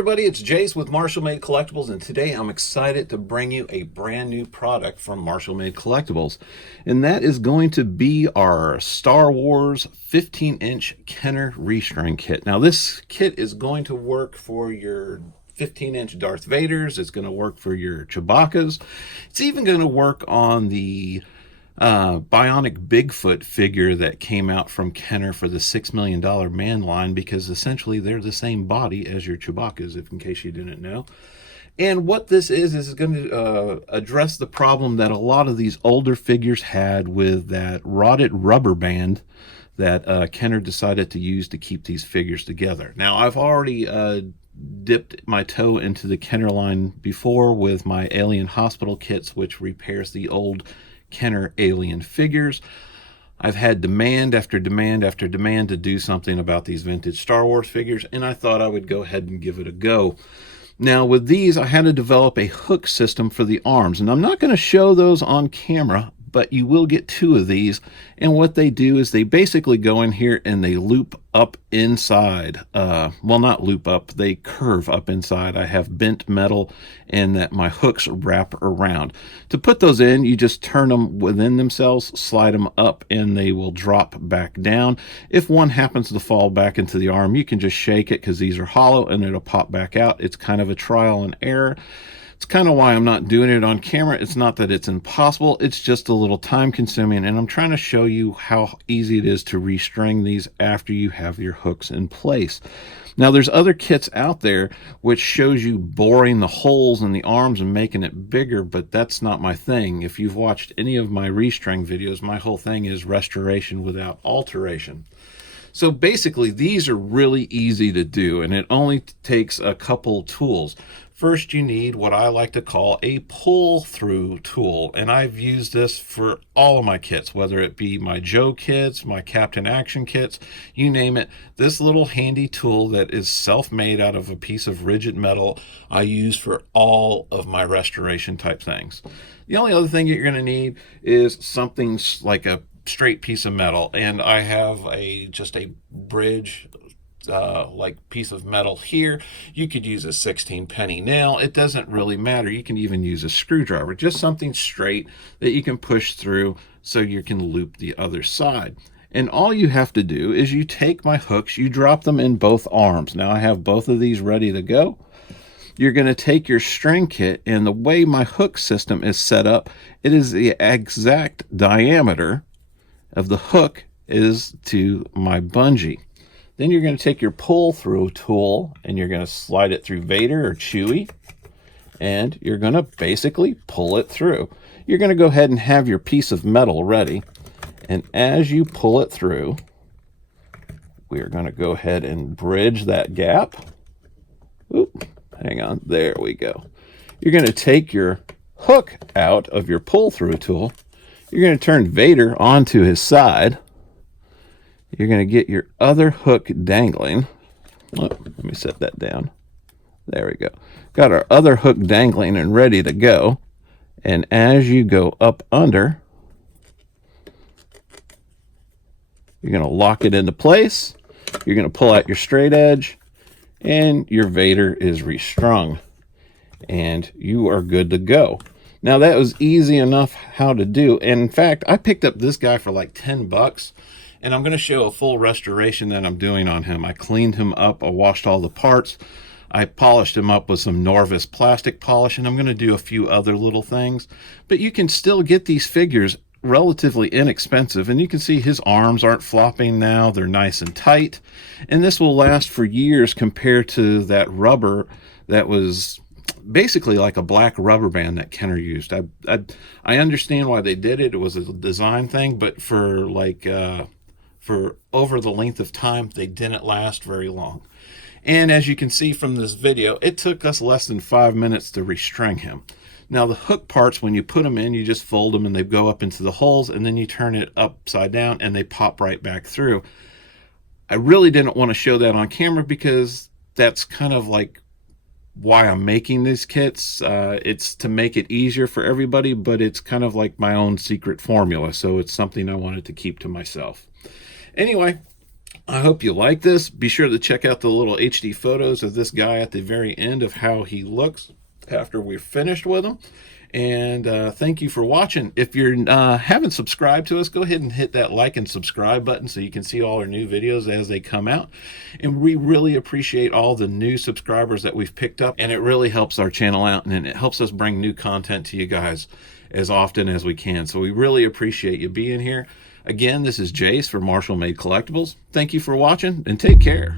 everybody, it's Jace with Marshall Made Collectibles, and today I'm excited to bring you a brand new product from Marshall Made Collectibles, and that is going to be our Star Wars 15-inch Kenner Restring Kit. Now this kit is going to work for your 15-inch Darth Vaders, it's going to work for your Chewbacca's, it's even going to work on the Bionic Bigfoot figure that came out from Kenner for the $6 million man line, because essentially they're the same body as your Chewbacca's, if in case you didn't know. And what this is going to address the problem that a lot of these older figures had with that rotted rubber band that Kenner decided to use to keep these figures together. Now, I've already dipped my toe into the Kenner line before with my Alien Hospital kits, which repairs the old Kenner alien figures. I've had demand after demand after demand to do something about these vintage Star Wars figures, and I thought I would go ahead and give it a go. Now with these, I had to develop a hook system for the arms, and I'm not going to show those on camera, but you will get two of these. And what they do is they basically go in here and they loop up inside. Well, not loop up, they curve up inside. I have bent metal and that my hooks wrap around. To put those in, you just turn them within themselves, slide them up, and they will drop back down. If one happens to fall back into the arm, you can just shake it because these are hollow and it'll pop back out. It's kind of a trial and error. It's kind of why I'm not doing it on camera. It's not that it's impossible, it's just a little time consuming, and I'm trying to show you how easy it is to restring these after you have your hooks in place. Now there's other kits out there which shows you boring the holes in the arms and making it bigger, but that's not my thing. If you've watched any of my restring videos, my whole thing is restoration without alteration. So basically these are really easy to do, and it only takes a couple tools. First, you need what I like to call a pull-through tool, and I've used this for all of my kits, whether it be my Joe kits, my Captain Action kits, you name it. This little handy tool that is self-made out of a piece of rigid metal, I use for all of my restoration type things. The only other thing you're going to need is something like a straight piece of metal, and I have just a bridge like piece of metal here. You could use a 16 penny nail, it doesn't really matter. You can even use a screwdriver, just something straight that you can push through so you can loop the other side. And all you have to do is you take my hooks, you drop them in both arms. Now I have both of these ready to go. You're going to take your string kit, and the way my hook system is set up, it is the exact diameter of the hook is to my bungee. Then you're going to take your pull-through tool and you're going to slide it through Vader or Chewie, and you're going to basically pull it through. You're going to go ahead and have your piece of metal ready, and as you pull it through, we're going to go ahead and bridge that gap. Oop, hang on, there we go. You're going to take your hook out of your pull-through tool. You're going to turn Vader onto his side. You're going to get your other hook dangling. Oh, let me set that down. There we go. Got our other hook dangling and ready to go. And as you go up under, you're going to lock it into place. You're going to pull out your straight edge, and your Vader is restrung. And you are good to go. Now that was easy enough how to do. And in fact, I picked up this guy for like 10 bucks. And I'm going to show a full restoration that I'm doing on him. I cleaned him up, I washed all the parts, I polished him up with some Norvis plastic polish, and I'm going to do a few other little things. But you can still get these figures relatively inexpensive, and you can see his arms aren't flopping now, they're nice and tight. And this will last for years compared to that rubber that was basically like a black rubber band that Kenner used. I understand why they did it. It was a design thing, but for over the length of time, they didn't last very long. And as you can see from this video, it took us less than 5 minutes to restring him. Now the hook parts, when you put them in, you just fold them and they go up into the holes, and then you turn it upside down and they pop right back through. I really didn't want to show that on camera because that's kind of like why I'm making these kits. It's to make it easier for everybody, but it's kind of like my own secret formula, so it's something I wanted to keep to myself. Anyway, I hope you like this. Be sure to check out the little HD photos of this guy at the very end of how he looks after we're finished with him. And thank you for watching. If you haven't subscribed to us, go ahead and hit that like and subscribe button so you can see all our new videos as they come out. And we really appreciate all the new subscribers that we've picked up, and it really helps our channel out, and it helps us bring new content to you guys as often as we can. So we really appreciate you being here. Again, this is Jace for Marshall Made Collectibles. Thank you for watching, and take care.